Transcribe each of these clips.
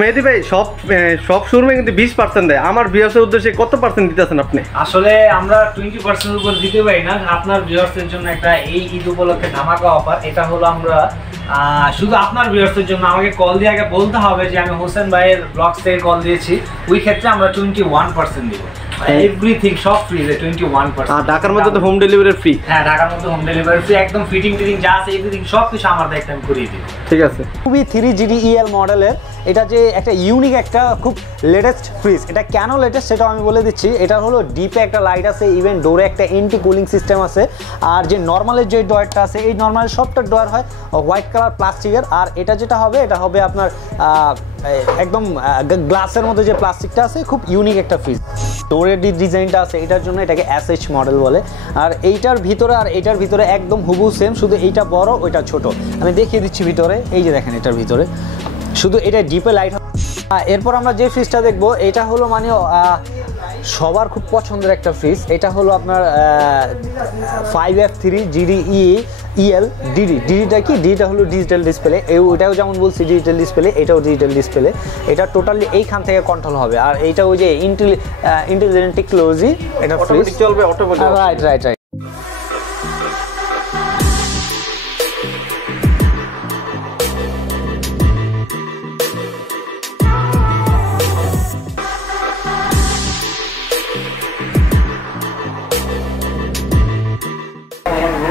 মেহেদী ভাই সব শোরুমে কিন্তু 20% দেয়, আমার ভিউয়ার্সের উদ্দেশ্যে কত পার্সেন্ট দিতেছেন আপনি? আসলে আমরা 20% উপর দিতে পারি না, আপনার ভিউয়ার্সের জন্য একটা এই ঈদ উপলক্ষে ধামাকা অফার। এটা হলো আমরা শুধু আপনার ভিউয়ার্সের জন্য আমাকে কল দিয়ে আগে বলতে হবে যে আমি হোসেন ভাইয়ের ব্লগস থেকে কল দিয়েছি, ওই ক্ষেত্রে আমরা 21% দিব। এভরিথিং সব ফ্রি, 21%। আর ঢাকার মধ্যে তো হোম ডেলিভারি ফ্রি। হ্যাঁ, ঢাকার মধ্যে হোম ডেলিভারি ফ্রি, একদম ফিটিং যা আছে এভরিথিং সব কিছু আমার দায়িত্বে আমি করিয়ে দিব। ঠিক আছে। খুবই 3GDEL মডেলের এটা যে একটা ইউনিক একটা খুব লেটেস্ট ফ্রিজ। এটা কেন লেটেস্ট সেটাও আমি বলে দিচ্ছি। এটা হলো ডিপে একটা লাইট আছে, ইভেন ডোরে একটা এন্টি কুলিং সিস্টেম আছে। আর যে নর্মালের যে ডয়ারটা আছে, এই নর্মালের সবটা ডয়ার হয় হোয়াইট কালার প্লাস্টিকের। আর এটা যেটা হবে, এটা হবে আপনার একদম গ্লাসের মধ্যে যে প্লাস্টিকটা আছে, খুব ইউনিক একটা ফ্রিজ। ডোরের ডিজাইনটা আছে এটার জন্য এটাকে SH মডেল বলে। আর এইটার ভিতরে আর এটার ভিতরে একদম হুবহু সেম, শুধু এইটা বড় ওইটা ছোট। আমি দেখিয়ে দিচ্ছি ভিতরে, এই যে দেখেন এটার ভিতরে শুধু এটা ডিপে লাইট। এরপর আমরা যে ফ্রিজটা দেখবো, এটা হলো মানে সবার খুব পছন্দের একটা ফ্রিজ। এটা হলো আপনার 5F3GDEL DD। ডিডিটা কি? ডিডিটা হলো ডিজিটাল ডিসপ্লে। ওইটাও যেমন বলছি ডিজিটাল ডিসপ্লে, এটাও ডিজিটাল ডিসপ্লে। এটা টোটালি এইখান থেকে কন্ট্রোল হবে। আর এইটা ওই যে ইন্টেলিজেন্ট টেকনোলজি, এটা ফ্রিজ চলবে অটোমেটিক। রাইট।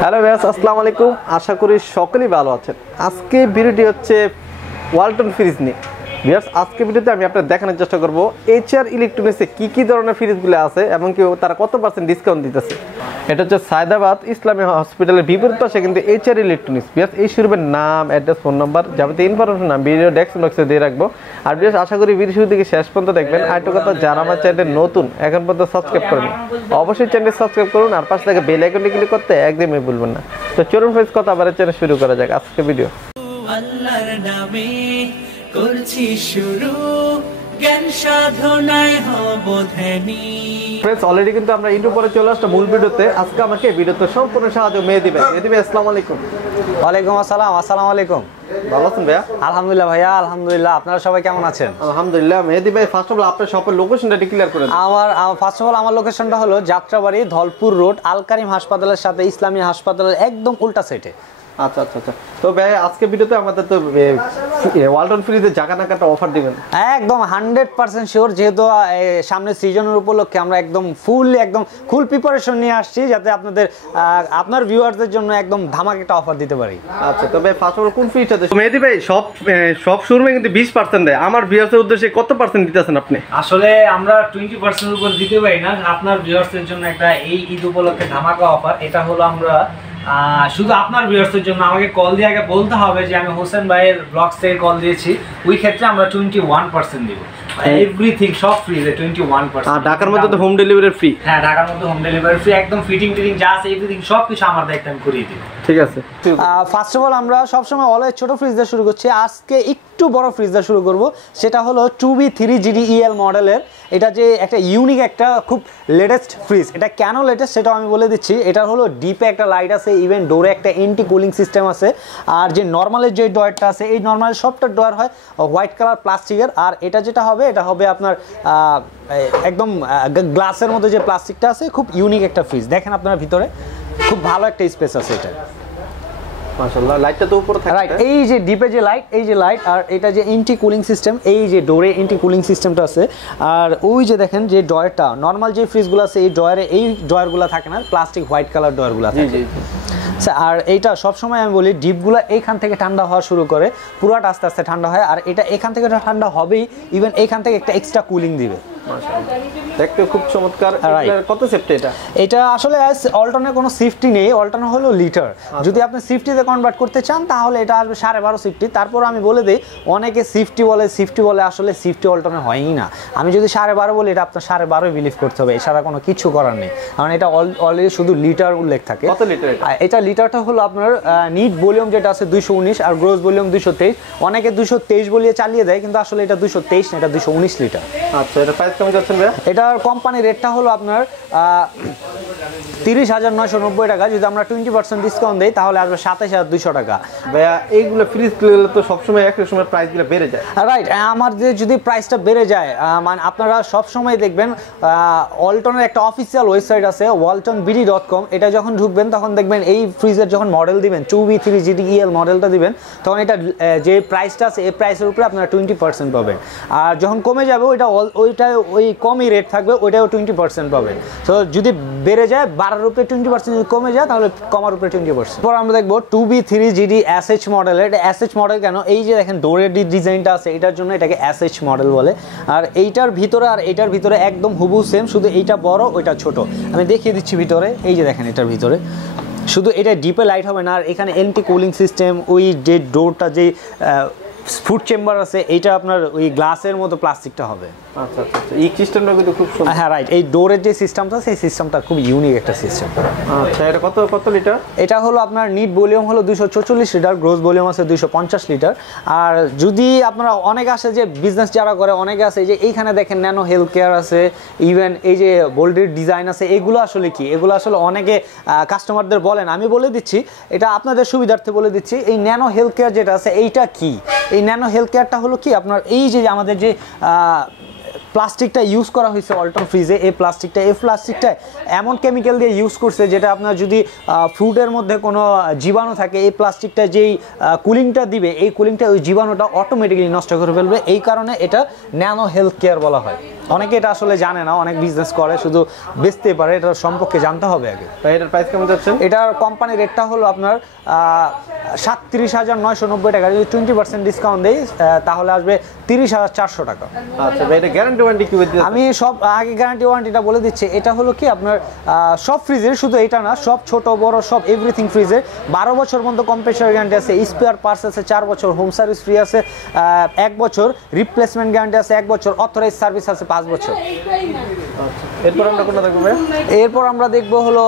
হ্যালো ভিউয়ার্স, আসসালামু আলাইকুম। আশা করি সকলেই ভালো আছেন। আজকে ভিডিওটি হচ্ছে ওয়ালটন ফ্রিজ নিয়ে। ভিউয়ার্স, আজকে ভিডিওতে আমি আপনাদের দেখানোর চেষ্টা করব HR ইলেকট্রনিক্সে কি ধরনের ফ্রিজগুলো আছে এবং কি তারা কত পার্সেন্ট ডিসকাউন্ট দিতেছে। এটা হচ্ছে সৈয়দাবাদ ইসলামী হসপিটালের বিপরীত পাশে কিন্তু HR ইলেকট্রনিক্স। ভিউয়ার্স, এই শোরুমের নাম, অ্যাড্রেস, ফোন নাম্বার যাবতীয় ইনফরমেশন আমি ভিডিও ডেসক্রিপশন বক্সে দিয়ে রাখবো। আর ভিউয়ার্স, আশা করি ভিডিও শুরু থেকে শেষ পর্যন্ত দেখবেন। আর একটা কথা, যারা আমার চ্যানেলে নতুন এখন পর্যন্ত সাবস্ক্রাইব করেন, অবশ্যই চ্যানেল সাবস্ক্রাইব করুন। আর পাশে থেকে বেল আইকনটি ক্লিক করতে একদমই ভুলবেন না। তো চলুন ফ্রেন্ডস, কথা আবার চ্যানেল শুরু করা যাক আজকে ভিডিও। আল্লাহর নামে করছি শুরু, জ্ঞান সাধনায় হব ধ্যানী। ফ্রেন্ডস, অলরেডি কিন্তু আমরা ইন্ট্রো পরে চলে আসলাম মূল ভিডিওতে। আজকে আমাকে ভিডিওতে সম্পূর্ণ সাহায্য মেহেদী ভাই। মেহেদী ভাই, আসসালামু আলাইকুম। ওয়ালাইকুম আসসালাম। আসসালামু আলাইকুম। ভালো আছেন ভাইয়া? আলহামদুলিল্লাহ ভাইয়া, আলহামদুলিল্লাহ। আপনারা সবাই কেমন আছেন? আলহামদুলিল্লাহ। মেহেদী ভাই, ফার্স্ট অফ অল আপনার শপের লোকেশনটা ক্লিয়ার করে দিন। আমার লোকেশনটা হলো যাত্রাবাড়ি ধলপুর রোড, আল কারিম হাসপাতালের সাথে ইসলামী হাসপাতালের একদম উল্টা সাইডে। আচ্ছা। তো ভাই, আজকে ভিডিওতে আমাদের তো ওয়ালটন ফ্রিজে জায়গা নাকাটা অফার দিবেন একদম 100% শিওর। যেহেতু সামনে সিজনের উপলক্ষে আমরা একদম ফুল প্রিপারেশন নিয়ে আসছি, যাতে আপনার ভিউয়ারদের জন্য একদম ধামাকা একটা অফার দিতে পারি। আচ্ছা, তো ভাই ফার্স্ট অফ অল কোন ফ্রিজটা দেন? মেহেদী ভাই, সব শোরুমে কিন্তু 20% দেয়, আমার ভিউয়ারদের উদ্দেশ্যে কত পার্সেন্ট দিতেছেন আপনি? আসলে আমরা 20% উপর দিতে পারি না, আপনার ভিউয়ারদের জন্য একটা এই ঈদ উপলক্ষে ধামাকা অফার। এটা হলো আমরা শুধু আপনার ভিউয়ার্সের জন্য আমাকে কল দিয়ে আগে বলতে হবে যে আমি হোসেন ভাইয়ের ব্লগস থেকে কল দিয়েছি, ওই ক্ষেত্রে আমরা 21% দিব। এভরিথিং সব ফ্রি, 21%। আর ঢাকার মধ্যে তো হোম ডেলিভারি ফ্রি। হ্যাঁ, ঢাকার মধ্যে হোম ডেলিভারি ফ্রি, একদম ফিটিং যা আছে এভরিথিং সব কিছু আমার দায়িত্বে আমি করিয়ে দিব। ঠিক আছে। ফার্স্ট অফ অল আমরা সবসময় অলওয়েজ ছোট ফ্রিজ দিয়ে শুরু করছি। আজকে একটু বড় ফ্রিজ দিয়ে শুরু করব। সেটা হলো 2B3GDEL মডেলের। এটা যে একটা ইউনিক একটা খুব লেটেস্ট ফ্রিজ। এটা কেন লেটেস্ট সেটাও আমি বলে দিচ্ছি। এটা হলো ডিপে একটা লাইট আছে, ইভেন ডোরে একটা এন্টি কুলিং সিস্টেম আছে। আর যে নর্মালের যে ডয়ারটা আছে, এই নর্মালের সবটা ডয়ার হয় হোয়াইট কালার প্লাস্টিকের। আর এটা যেটা হবে, এটা হবে আপনার একদম গ্লাসের মধ্যে যে প্লাস্টিকটা আছে, খুব ইউনিক একটা ফ্রিজ। দেখেন আপনার ভিতরে খুব ভালো একটা স্পেস আছে এটা। মাশাআল্লাহ, লাইটটা তো উপরে থাকে। রাইট, এই যে ডিপে যে লাইট, এই যে লাইট, আর এটা যে এন্টি কুলিং সিস্টেম, এই যে ডোরে এন্টি কুলিং সিস্টেমটা আছে। আর ওই যে দেখেন যে ডয়ারটা, নর্মাল যে ফ্রিজগুলো আছে এই ডয়ারে এই ডয়ারগুলো থাকে না, প্লাস্টিক হোয়াইট কালার ডয়ারগুলো থাকে। আর এইটা সবসময় আমি বলি ডিপগুলো এইখান থেকে ঠান্ডা হওয়া শুরু করে, পুরাটা আস্তে আস্তে ঠান্ডা হয়। আর এটা এখান থেকে ঠান্ডা হবেই, ইভেন এইখান থেকে একটা এক্সট্রা কুলিং দিবে। দেখতে খুব চমৎকার। কত সেফটি এটা? এটা আসলে অল্টনের কোনো সেফটি নেই, অল্টন হলো লিটার। যদি আপনি সেফটিতে কনভার্ট করতে চান তাহলে এটা আসবে 12.5 সেফটি। তারপর আমি বলে দিই, অনেকে সেফটি বলে, আসলে সেফটি অল্টনে হয়ই না। আমি যদি 12.5 বলি, এটা আপনার 12.5 বিলিভ করতে হবে, এছাড়া কোনো কিছু করার নেই। কারণ এটা অলরেডি শুধু লিটার উল্লেখ থাকে। কত লিটার এটা? লিটারটা হলো আপনার নিট ভলিউম যেটা আছে 219, আর গ্রোস ভলিউম 223। অনেকে 223 বলিয়ে চালিয়ে দেয়, কিন্তু আসলে এটা 223 না, এটা 219 লিটার। আচ্ছা, এটা প্রাইস কেমন যাচ্ছেন ভাইয়া? এটার কোম্পানি রেটটা হলো আপনার 30,990 টাকা। যদি আমরা 20% ডিসকাউন্ট দিই তাহলে আসবে 27,200 টাকা। ভাইয়া এইগুলো ফ্রিজ তো সবসময় একই সময় প্রাইসগুলো বেড়ে যায়। রাইট, আমার যে যদি প্রাইসটা বেড়ে যায়, মানে আপনারা সব সময় দেখবেন ওয়ালটনের একটা অফিসিয়াল ওয়েবসাইট আছে waltonbd.com, এটা যখন ঢুকবেন তখন দেখবেন এই ফ্রিজের যখন মডেল দিবেন 2B3GDEL মডেলটা দিবেন, তখন এটা যে প্রাইসটা আছে এই প্রাইসের উপরে আপনারা 20% পাবেন। আর যখন কমে যাবে ওইটা ওই কমই রেট থাকবে, ওইটাও 20% পাবেন। তো যদি বেড়ে যায় 12-এর উপরে 20%, যদি কমে যায় তাহলে কমার উপরে 20%। পর আমরা দেখবো 2B3GD SH মডেল। এটা SH মডেল কেন? এই যে দেখেন ডোরের ডিজাইনটা আছে, এটার জন্য এটাকে SH মডেল বলে। আর এইটার ভিতরে আর এইটার ভিতরে একদম হুবহু সেম, শুধু এইটা বড় ওইটা ছোট। আমি দেখিয়ে দিচ্ছি ভিতরে, এই যে দেখেন এটার ভিতরে শুধু এটা ডিপে লাইট হবে না, আর এখানে এন্টি কুলিং সিস্টেম, ওই যে ডোরটা যে ফুড চেম্বার আছে এইটা আপনার ওই গ্লাসের মতো প্লাস্টিকটা হবে। আচ্ছা আচ্ছা, এই সিস্টেমটা কিন্তু খুব সুন্দর। হ্যাঁ রাইট, এই ডোরের যে সিস্টেমটা সেই সিস্টেমটা খুব ইউনিক একটা সিস্টেম। আচ্ছা, এটা কত লিটার? এটা হলো আপনার নিট ভলিউম হলো 244 লিটার, গ্রোস ভলিউম আছে 250 লিটার। আর যদি আপনারা অনেকে আসে যে বিজনেস যারা করে, অনেকে আছে যে এইখানে দেখেন ন্যানো হেলথ কেয়ার আছে, ইভেন এই যে বোল্ডের ডিজাইন আছে, এগুলো আসলে কি? এগুলো আসলে অনেকে কাস্টমারদের বলেন, আমি বলে দিচ্ছি, এটা আপনাদের সুবিধার্থে বলে দিচ্ছি। এই ন্যানো হেলথ কেয়ার যেটা আছে এইটা কি? এই ন্যানো হেলথ কেয়ারটা হলো কি আপনার এই যে আমাদের যে প্লাস্টিকটা ইউজ করা হয়েছে ওয়ালটন ফ্রিজে, এই প্লাস্টিকটা এমন কেমিক্যাল দিয়ে ইউজ করছে যেটা আপনার যদি ফুডের মধ্যে কোনো জীবাণু থাকে, এই প্লাস্টিকটা যেই কুলিংটা দিবে, এই কুলিংটা ওই জীবাণুটা অটোমেটিক্যালি নষ্ট করে ফেলবে। এই কারণে এটা ন্যানো হেলথ কেয়ার বলা হয়। অনেকে এটা আসলে জানে না, অনেক বিজনেস করে শুধু বেচতে পারে, এটার সম্পর্কে জানতে হবে আগে। এটার প্রাইস কেমন যাচ্ছে? এটার কোম্পানি রেটটা হলো আপনার 37,990 টাকা। যদি 20% ডিসকাউন্ট দেই তাহলে আসবে 30,400 টাকা। আচ্ছা ভাই, এটা গ্যারান্টি ওয়ারেন্টি কি বলতে? আমি সব আগে গ্যারান্টি ওয়ারেন্টিটা বলে দিচ্ছি। এটা হলো কি আপনার সব ফ্রিজের, শুধু এটা না, সব ছোট বড় সব এভরিথিং ফ্রিজের 12 বছর পর্যন্ত কম্প্রেসার গ্যারান্টি আছে, স্পেয়ার পার্টস আছে 4 বছর, হোম সার্ভিস ফ্রি আছে 1 বছর, রিপ্লেসমেন্ট গ্যারান্টি আছে 1 বছর, অথরাইজ সার্ভিস আছে 5 বছর। এরপর আমরা কোনটা দেখব? এরপর আমরা দেখব হলো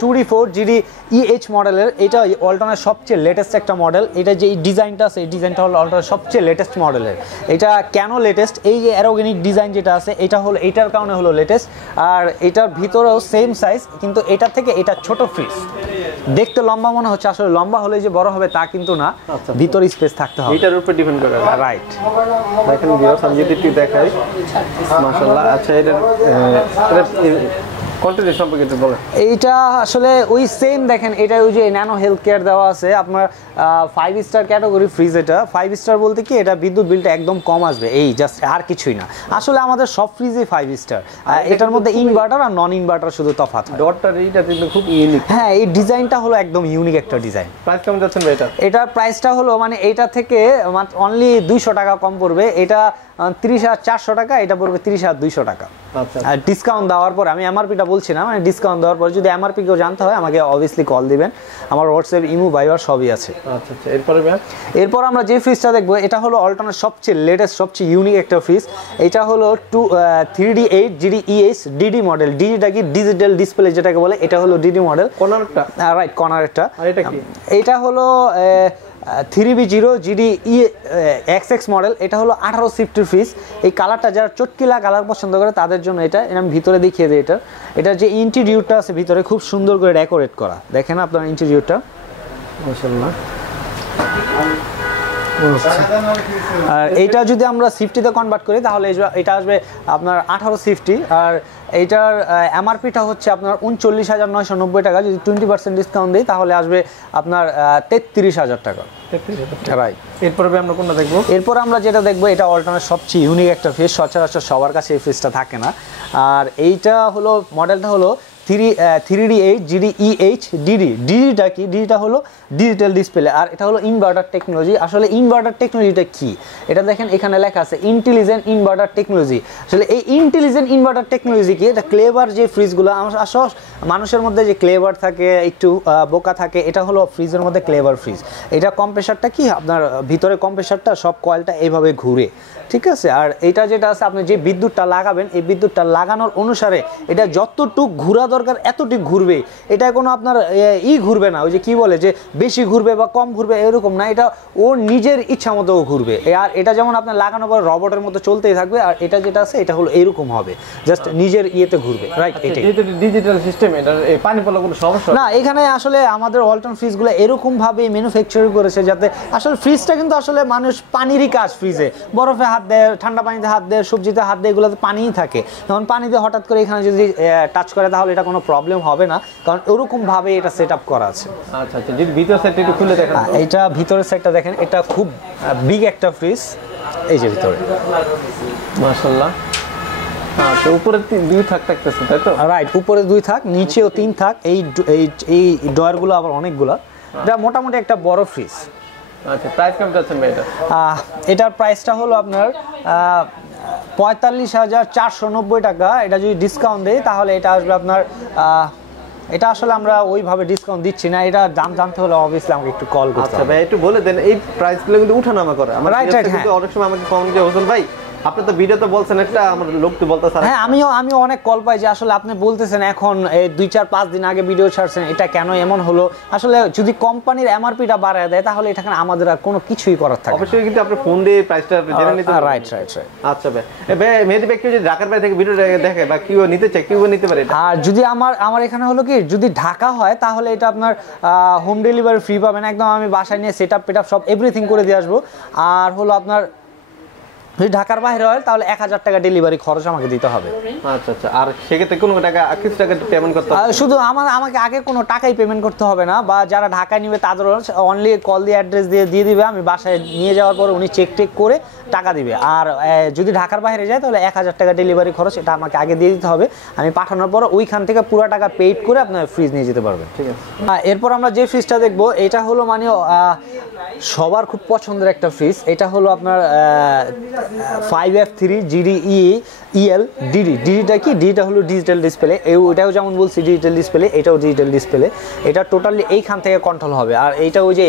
2D4GD EH মডেলের। এটা ওয়ালটনের সবচেয়ে লেটেস্ট একটা মডেল। এটা যে ডিজাইনটা আছে, এই ডিজাইনটা হলো ওয়ালটনের সবচেয়ে লেটেস্ট মডেলের। এটা কেন লেটেস্ট? এই যে অ্যারোগেনিক ডিজাইন যেটা আছে এটা হলো এইটার কারণে হলো লেটেস্ট। আর এটার ভিতরেও সেম সাইজ, কিন্তু এটা থেকে এটা ছোট ফ্রিজ। দেখতে লম্বা মনে হচ্ছে, আসলে লম্বা হলে যে বড় হবে তা কিন্তু না, ভিতরে স্পেস থাকতে হবে, এটার উপর ডিপেন্ড করে। রাইট। দেখেন ভিউয়ার্স, আমি যদি একটু দেখাই, মাশাআল্লাহ। আচ্ছা, এটার কন্টেন্ট সম্পর্কে একটু বলেন। এইটা আসলে ওই সেম দেখেন, এটা ওই যে ন্যানো হেলথ কেয়ার দেওয়া আছে আপনার 5 স্টার ক্যাটাগরি ফ্রিজ। এটা 5 স্টার বলতে কি, এটা বিদ্যুৎ বিলটা একদম কম আসবে, এই জাস্ট, আর কিছুই না। আসলে আমাদের সব ফ্রিজে 5 স্টার, এটার মধ্যে ইনভার্টার আর নন ইনভার্টার শুধু তফাৎ। ডটটার এইটা কিন্তু খুব ইউনিক। হ্যাঁ, এই ডিজাইনটা হলো একদম ইউনিক একটা ডিজাইন। প্রাইস কেমন যাচ্ছেন ভাই এটা? এটার প্রাইসটা হলো মানে এইটা থেকে অনলি 200 টাকা কম পড়বে। এটা 30,400 টাকা, এটা পড়বে 30,200 টাকা। আচ্ছা, আর ডিসকাউন্ট দেওয়ার পর, আমি এমআরপিটা বলছি না, মানে ডিসকাউন্ট দেওয়ার পর যদি এমআরপি কেউ জানতে হয় আমাকে অবভিয়াসলি কল দিবেন, আমার হোয়াটসঅ্যাপ, ইমো, ভাইবার সবই আছে। আচ্ছা আচ্ছা, এরপর আমরা যে ফ্রিজটা দেখবো এটা হলো ওয়ালটনের সবচেয়ে লেটেস্ট, সবচেয়ে ইউনিক একটা ফ্রিজ। এটা হলো 3D8GD EH DD মডেল। ডিডিটা কি? ডিজিটাল ডিসপ্লে যেটাকে বলে, এটা হলো ডিডি মডেল। কর্নারটা? রাইট, কর্নারেরটা। আর এটা কি? এটা হলো 3B0GD XX মডেল। এটা হলো 18 শিফটের ফ্রিজ। এই কালারটা যারা চটকিলা কালার পছন্দ করে তাদের জন্য এটা। আমি ভিতরে দেখিয়ে দিই। এটার যে ইন্টেরিয়রটা আছে ভিতরে খুব সুন্দর করে ডেকোরেট করা, দেখেন আপনার ইন্টেরিয়রটা, মাশাআল্লাহ। আর এইটা যদি আমরা সিফটিতে কনভার্ট করি তাহলে এটা আসবে আপনার 18 সিফটি। আর এইটার এমআরপিটা হচ্ছে আপনার 39,990 টাকা। যদি 20% ডিসকাউন্ট দিই তাহলে আসবে আপনার 33,000 টাকা। রাইট। এরপরে আমরা কোনটা দেখবো? এরপর আমরা যেটা দেখবো, এটা ওয়ালটনের সবচেয়ে ইউনিক একটা ফ্রিজ, সচরাচর সবার কাছে এই ফ্রিজটা থাকে না। আর এইটা হলো মডেলটা হলো 3D8GD EH DD। ডিডিটা কি? ডিডিটা হলো ডিজিটাল ডিসপ্লে, আর এটা হলো ইনভার্টার টেকনোলজি। আসলে ইনভার্টার টেকনোলজিটা কি? এটা দেখেন এখানে লেখা আছে ইন্টেলিজেন্ট ইনভার্টার টেকনোলজি। আসলে এই ইন্টেলিজেন্ট ইনভার্টার টেকনোলজি কি? এটা ক্লেভার যে ফ্রিজগুলো, আসলে মানুষের মধ্যে যে ক্লেভার থাকে, একটু বোকা থাকে, এটা হলো ফ্রিজের মধ্যে ক্লেভার ফ্রিজ। এটা কম্প্রেসারটা কি আপনার ভিতরে, কম্প্রেসারটা সব কয়েলটা এইভাবে ঘুরে, ঠিক আছে। আর এটা যেটা আছে আপনি যে বিদ্যুৎটা লাগাবেন এই বিদ্যুৎটা লাগানোর অনুসারে এটা যতটুক ঘোরা দরকার এতটুক ঘুরবে, এটা কোনো আপনার ঘুরবে না ওই যে কি বলে যে বেশি ঘুরবে বা কম ঘুরবে এরকম না, এটা ওর নিজের ইচ্ছা মতো ঘুরবে। আর এটা যেমন আপনার লাগানোর পর রবটের মতো চলতেই থাকবে, আর এটা যেটা আছে এটা হলো এরকম হবে, জাস্ট নিজের ইয়েতে ঘুরবে, রাইট। এটাই ডিজিটাল সিস্টেম, এটা পানি পড়লে কোনো সমস্যা না। এখানে আসলে আমাদের ওয়ালটন ফ্রিজগুলো এরকম ভাবে ম্যানুফ্যাকচার করেছে যাতে আসলে ফ্রিজটা কিন্তু আসলে মানুষ পানিরই কাজ, ফ্রিজে বরফে হাত দেয়, ঠান্ডা পানিতে হাত দেয়, সবজিতে হাত দেয়, এগুলোতে পানিই থাকে। যখন পানি দিয়ে হঠাৎ করে এখানে যদি টাচ করে তাহলে এটা কোনো প্রবলেম হবে না, কারণ ওরকম ভাবে এটা সেট আপ করা আছে। আচ্ছা আচ্ছা, যদি ভিতর সাইডটা একটু খুলে দেখেন। এইটা ভিতরের সাইডটা দেখেন, এটা খুব বিগ একটা ফ্রিজ, এই যে ভিতরে মাশাআল্লাহ। আচ্ছা, উপরে 2 থাক থাকতেছে তাই তো? রাইট, উপরে 2 থাক, নিচেও 3 থাক। এই ডয়ারগুলো আবার অনেকগুলো, এটা মোটামুটি একটা বড় ফ্রিজ। আচ্ছা, প্রাইস কেমন যাচ্ছে ভাই এটা? এটার প্রাইসটা হলো আপনার 45,490 টাকা। এটা যদি ডিসকাউন্ট দেয় তাহলে এটা আসবে আপনার এটা আসলে আমরা ওইভাবে ডিসকাউন্ট দিচ্ছি না, এটা দাম জানতে হলে অবভিয়াসলি আমাকে একটু কল করতে হবে। আচ্ছা ভাই, একটু বলে দেন এই প্রাইসগুলো কিন্তু উঠানামা করে আমার। রাইট রাইট, হ্যাঁ। অনেক সময় আমাকে ফোন দিয়ে হোসেন ভাই আপনি তো ভিডিওতে বলছেন একটা, আমার লোক তো বলতেছে। হ্যাঁ, আমিও অনেক কল পাই যে আসলে আপনি বলতেছেন এখন 2-4-5 দিন আগে ভিডিও ছাড়ছেন, এটা কেন এমন হলো। আসলে যদি কোম্পানির এমআরপিটা বাড়ায় দেয় তাহলে এটা আমাদের আর কোনো কিছুই করার থাকে না। অবশ্যই কিন্তু আপনি ফোন দিয়ে প্রাইসটা জেনে নিতে পারেন। Right right right. আচ্ছা ভাই, মেহেদী ভাই কেউ যদি ঢাকার বাইরে থেকে ভিডিও দেখে বা কেউ নিতে চায়, কেউ নিতে পারে এটা? আর যদি আমার এখানে হলো কি, যদি ঢাকা হয় তাহলে এটা আপনার হোম ডেলিভারি ফ্রি পাবেন একদম। আমি বাসায় নিয়ে সেট আপ সব এভরিথিং করে দিয়ে আসবো। আর হলো আপনার যদি ঢাকার বাইরে হয় তাহলে 1000 টাকা ডেলিভারি খরচ আমাকে দিতে হবে। আচ্ছা আচ্ছা, আর সেক্ষেত্রে কোনো টাকা কিছু টাকা পেমেন্ট করতে হবে? শুধু আমাকে আগে কোনো টাকাই পেমেন্ট করতে হবে না, বা যারা ঢাকায় নিবে তাদের অনলি কল দিয়ে অ্যাড্রেস দিয়ে দিবে, আমি বাসায় নিয়ে যাওয়ার পরে উনি চেক করে টাকা দিবে। আর যদি ঢাকার বাইরে যায় তাহলে 1000 টাকা ডেলিভারি খরচ, এটা আমাকে আগে দিয়ে দিতে হবে। আমি পাঠানোর পর ওইখান থেকে পুরো টাকা পেইড করে আপনার ফ্রিজ নিয়ে যেতে পারবেন। ঠিক আছে। এরপর আমরা যে ফ্রিজটা দেখবো এটা হলো মানে সবার খুব পছন্দের একটা ফ্রিজ। এটা হলো আপনার 5F3 GDEL DD। ডিডিটা কি? ডিডিটা হলো ডিজিটাল ডিসপ্লে। ওটাও যেমন বলছি ডিজিটাল ডিসপ্লে, এটাও ডিজিটাল ডিসপ্লে। এটা টোটালি এইখান থেকে কন্ট্রোল হবে। আর এইটা ওই যে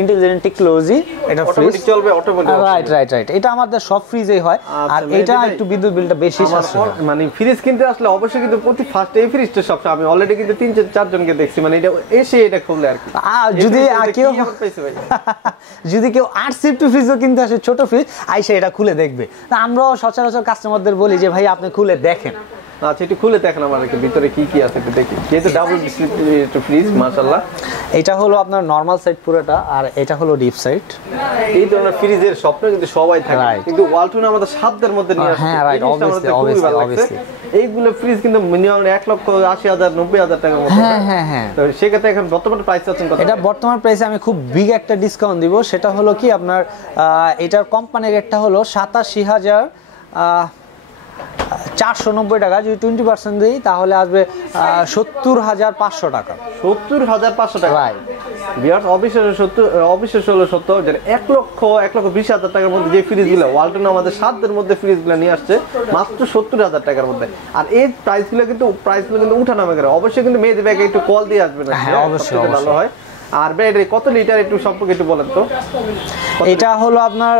ইন্টেলিজেন্ট টেকনোলজি, এটা ফ্রিজ চলবে অটোমেটিক। রাইট রাইট রাইট, এটা আমাদের সব ফ্রিজেই হয়। আর এটা একটু বিদ্যুৎ বিলটা বেশি সাশ্রয়। মানে ফ্রিজ কিনতে আসলে অবশ্যই কিন্তু প্রতি ফার্স্ট এই ফ্রিজটা সবটা আমি অলরেডি কিন্তু 3-4 জনকে দেখছি, মানে এটা এসে এটা খুললে আর কি। যদি কেউ 8 সিফটি ফ্রিজও কিনতে আসে, ছোট ফ্রিজ, আইসা এটা খুলে দেখবে। তা আমরাও সচরাচর কাস্টমারদের বলি যে ভাই আপনি খুলে দেখেন। আচ্ছা, একটু খুলে দেখেন আমার ভিতরে কি কি আছে একটু দেখি। যেহেতু ডাবল ডিসপ্লে ফ্রিজ, মাশাআল্লাহ। এটা হলো আপনার নরমাল সাইড পুরোটা, আর এটা হলো ডিপ সাইড। এই ধরনের ফ্রিজের স্বপ্ন কিন্তু সবাই থাকে, কিন্তু ওয়ালটন আমাদের সাধ্যের মধ্যে নিয়ে আসছে। হ্যাঁ রাইট, অবভিয়াসলি এইগুলো ফ্রিজ কিন্তু মিনিমাম 1,80,000 90,000 টাকার মতো। হ্যাঁ হ্যাঁ। তো সেক্ষেত্রে এখন বর্তমান প্রাইস আছেন কত? এটা বর্তমান প্রাইসে আমি খুব বিগ একটা ডিসকাউন্ট দিব। সেটা হলো কি আপনার এটার কোম্পানির রেটটা হলো 87,490 টাকা। যদি 20% দিই তাহলে আসবে 70,500 টাকা। 70,500 টাকা। রাইট বিয়ার্স, অবিশ্বাস হলো সত্য যে 1,20,000 টাকার মধ্যে যে ফ্রিজগুলো ওয়ালটন আমাদের সাধ্যের মধ্যে ফ্রিজগুলো নিয়ে আসছে মাত্র 70,000 টাকার মধ্যে। আর এই প্রাইসগুলো কিন্তু উঠানামা করে। অবশ্যই কিন্তু মেহেদী ভাইকে একটু কল দিয়ে আসবেন। হ্যাঁ অবশ্যই, ভালো হয়। আর ব্যাটারি কত লিটার একটু সম্পর্কে একটু বলেন তো। এটা হলো আপনার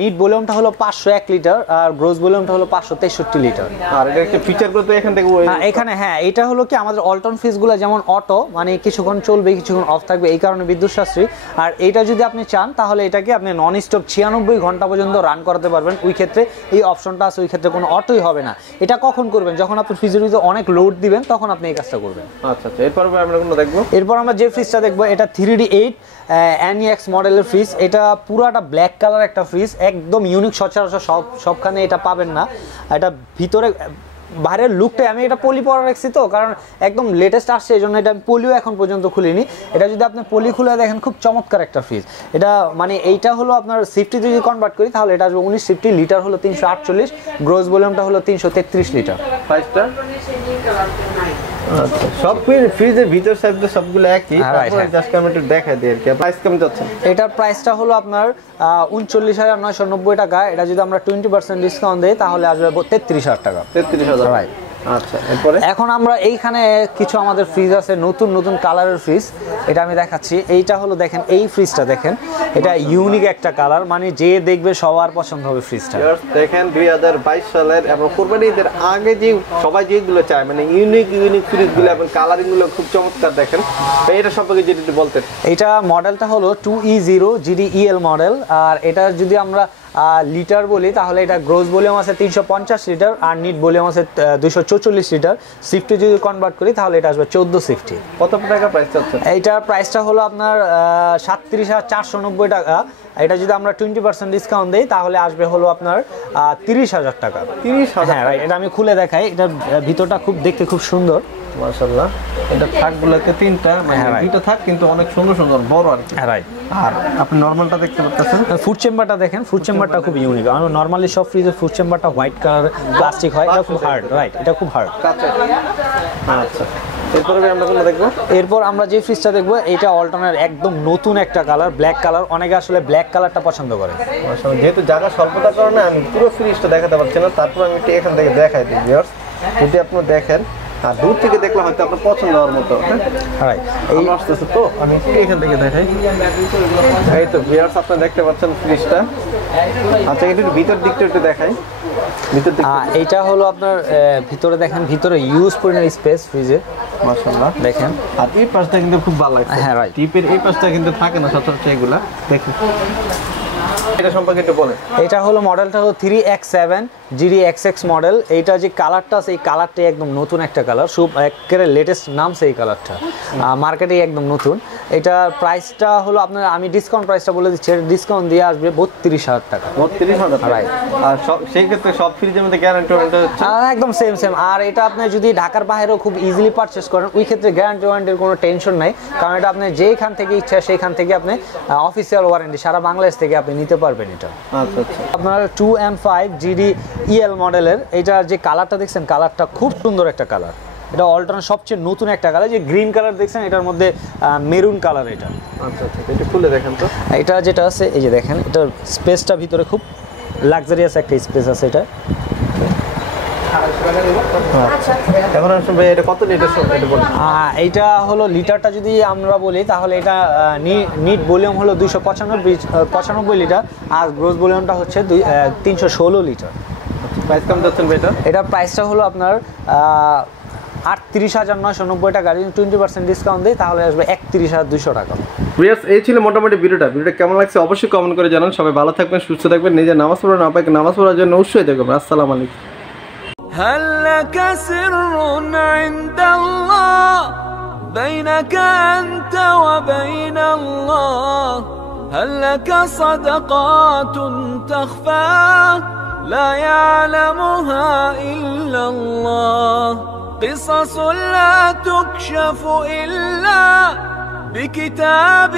নিট ভলিউমটা হলো 501 লিটার, আর গ্রোস ভলিউমটা হলো 563 লিটার। আর এটা একটা ফিচারগুলো তো এখান থেকে এখানে হ্যাঁ, এটা হলো কি আমাদের ওয়ালটন ফ্রিজগুলো যেমন অটো, মানে কিছুক্ষণ চলবে কিছুক্ষণ অফ থাকবে, এই কারণে বিদ্যুৎ সাশ্রয়ী। আর এটা যদি আপনি চান তাহলে এটাকে আপনি নন স্টপ 96 ঘন্টা পর্যন্ত রান করাতে পারবেন। ওই ক্ষেত্রে এই অপশনটা আছে, ওই ক্ষেত্রে কোনো অটোই হবে না। এটা কখন করবেন? যখন আপনি ফ্রিজের ভিতরে অনেক লোড দিবেন তখন আপনি এই কাজটা করবেন। আচ্ছা আচ্ছা, এরপর আমরা কোনটা দেখবো? এরপর আমরা যে ফ্রিজটা দেখবো এটা 3D8 NEX মডেলের ফ্রিজ। এটা পুরাটা ব্ল্যাক কালার একটা ফ্রিজ, একদম ইউনিক, সচরাচর সবখানে এটা পাবেন না। এটা ভিতরে বাইরের লুকটাই আমি এটা পলি পরা রাখছি তো, কারণ একদম লেটেস্ট আসছে, এই জন্য এটা আমি পলিও এখন পর্যন্ত খুলিনি। এটা যদি আপনি পলি খুলে দেখেন খুব চমৎকার একটা ফ্রিজ। এটা মানে এইটা হলো আপনার সিফটি যদি কনভার্ট করি তাহলে এটা আসবে 19 সিফটি, লিটার হলো 348, গ্রোস ভলিউমটা হলো 333 লিটার। প্রাইসটা আচ্ছা, সব ফ্রিজের ভিতর সাইড সবগুলো একই, তারপরে জাস্ট আমি একটু দেখাই দিই আর কি। প্রাইস কেমন যাচ্ছে? এটার প্রাইসটা হলো আপনার 39,990 টাকা। এটা যদি আমরা 20% ডিসকাউন্ট দেই তাহলে আসবে 33,000 টাকা। 33,000 রাইট। আচ্ছা, এরপরে এখন আমরা এইখানে কিছু আমাদের ফ্রিজ আছে, নতুন নতুন কালারের ফ্রিজ, এটা আমি দেখাচ্ছি। এইটা হলো দেখেন, এই ফ্রিজটা দেখেন, এটা ইউনিক একটা কালার, মানে যে দেখবে সবার পছন্দ হবে ফ্রিজটা। দেখেন 2022 সালের এবং কোরবানি ঈদের আগে যে সবাই যেগুলো চায়, মানে ইউনিক ফ্রিজগুলো এবং কালারিং গুলো খুব চমৎকার। দেখেন এটা সম্পর্কে যদি বলতেন। এটা মডেলটা হলো 2E0 GDEL মডেল, আর এটা যদি আমরা লিটার বলি তাহলে এটা গ্রোস ভলিউম আছে 350 লিটার আর নিট ভলিউম আছে 244 লিটার। সিফটি যদি কনভার্ট করি তাহলে এটা আসবে 14 সিফটি। কত টাকা প্রাইস চাচ্ছেন? এইটার প্রাইসটা হলো আপনার 37,490 টাকা। এটা যদি আমরা 20% ডিসকাউন্ট দেই তাহলে আসবে হলো আপনার 30,000 টাকা। 30,000? হ্যাঁ রাইট, এটা আমি খুলে দেখাই। এটা ভিতরটা খুব দেখতে খুব সুন্দর মাশাআল্লাহ। এটা থাকগুলোতে তিনটা, মানে দুইটা থাক কিন্তু অনেক সুন্দর সুন্দর বড় আর কি। হ্যাঁ রাইট। আর আপনি নরমালটা দেখতে পাচ্ছেন, ফুড চেম্বারটা দেখেন, ফুড চেম্বারটা খুব ইউনিক। আমরা নরমালি সব ফ্রিজের ফুড চেম্বারটা হোয়াইট কালার প্লাস্টিক হয়, এটা খুব হার্ড। রাইট, এটা খুব হার্ড। আচ্ছা, এরপরে আমরা কোনটা দেখব? এরপর আমরা যে ফ্রিজটা দেখব এটা ওয়ালটনের একদম নতুন একটা কালার, ব্ল্যাক কালার। অনেকে আসলে ব্ল্যাক কালারটা পছন্দ করে। যেহেতু জায়গা স্বল্পতার কারণে আমি পুরো ফ্রিজটা দেখাতে পারছি না, তারপর আমি একটু এখান থেকে দেখাই দিই ভিউয়ার্স, যদি আপনি দেখেন। আর দূর থেকে দেখলে হয়তো আপনার পছন্দ হওয়ার মতো। হ্যাঁ, এই আসতেছে তো আমি একটু এখান থেকে দেখাই। এই তো ভিউয়ার্স, আপনি দেখতে পাচ্ছেন ফ্রিজটা। আচ্ছা, একটু ভিতর দিকটা একটু দেখাই। এইটা হলো আপনার ভিতরে দেখেন, ভিতরে ইউজ পরিমাণ স্পেস ফ্রিজে মাশাআল্লাহ দেখেন। আর এই পাশটা কিন্তু খুব ভালো লাগছে। হ্যাঁ রাইট, টিপের এই পাশটা কিন্তু থাকে না সচরাচর এগুলা। দেখুন এটা সম্পর্কে একটু বলেন। এটা হলো মডেলটা হলো 3X7 GDXX মডেল। এইটা যে কালারটা আছে এই কালারটা একদম নতুন একটা কালার, খুব একেবারে লেটেস্ট নামছে এই কালারটা, মার্কেটে একদম নতুন। এটা প্রাইসটা হলো আপনার, আমি ডিসকাউন্ট প্রাইসটা বলে দিচ্ছি, ডিসকাউন্ট দিয়ে আসবে 32,000 টাকা। 32,000 রাইট। আর সেই ক্ষেত্রে সব ফ্রিজের মধ্যে গ্যারান্টি ওয়ারেন্টি হচ্ছে একদম সেম সেম। আর এটা আপনি যদি ঢাকার বাইরেও খুব ইজিলি পারচেজ করেন, ওই ক্ষেত্রে গ্যারান্টি ওয়ারেন্টির কোনো টেনশন নাই, কারণ এটা আপনি যেখান থেকে ইচ্ছা সেইখান থেকে আপনি অফিসিয়াল ওয়ারেন্টি সারা বাংলাদেশ থেকে আপনি নিতে পারবেন এটা। আচ্ছা আচ্ছা। আপনার 2M5 GDEL মডেলের এটা যে কালারটা দেখছেন, কালারটা খুব সুন্দর একটা কালার। এটা অল্টারনেট সবচেয়ে নতুন একটা কালার, যে গ্রিন কালার দেখছেন এটার মধ্যে মেরুন কালার এটা। আচ্ছা আচ্ছা, এটা খুলে দেখেন তো। এটা যেটা আছে এই যে দেখেন, এটার স্পেসটা ভিতরে খুব লাক্সারিয়াস একটা স্পেস আছে এটা। এখন আসলে এটা কত লিটার এটা বলুন। এইটা হলো লিটারটা যদি আমরা বলি তাহলে এটা নিট ভলিউম হলো 295 লিটার আর গ্রোস ভলিউমটা হচ্ছে 316 লিটার। প্রাইস কম যাচ্ছেন এটা? এটার প্রাইসটা হলো আপনার 38,990 টাকা। যদি 20% ডিসকাউন্ট দেয় তাহলে আসবে 31,200 টাকা। ভিউয়ার্স, এই ছিল মোটামুটি ভিডিওটা কেমন লাগছে অবশ্যই কমেন্ট করে জানান। সবাই ভালো থাকবেন, সুস্থ থাকবেন, নিজের নামাজ পড়ুন, আপনাকে নামাজ পড়ার জন্য উৎসাহ দেখবেন। আসসালামু আলাইকুম। هل لك سر عند الله بينك أنت وبين الله هل لك صدقات تخفى لا يعلمها إلا الله قصص لا تكشف إلا بكتاب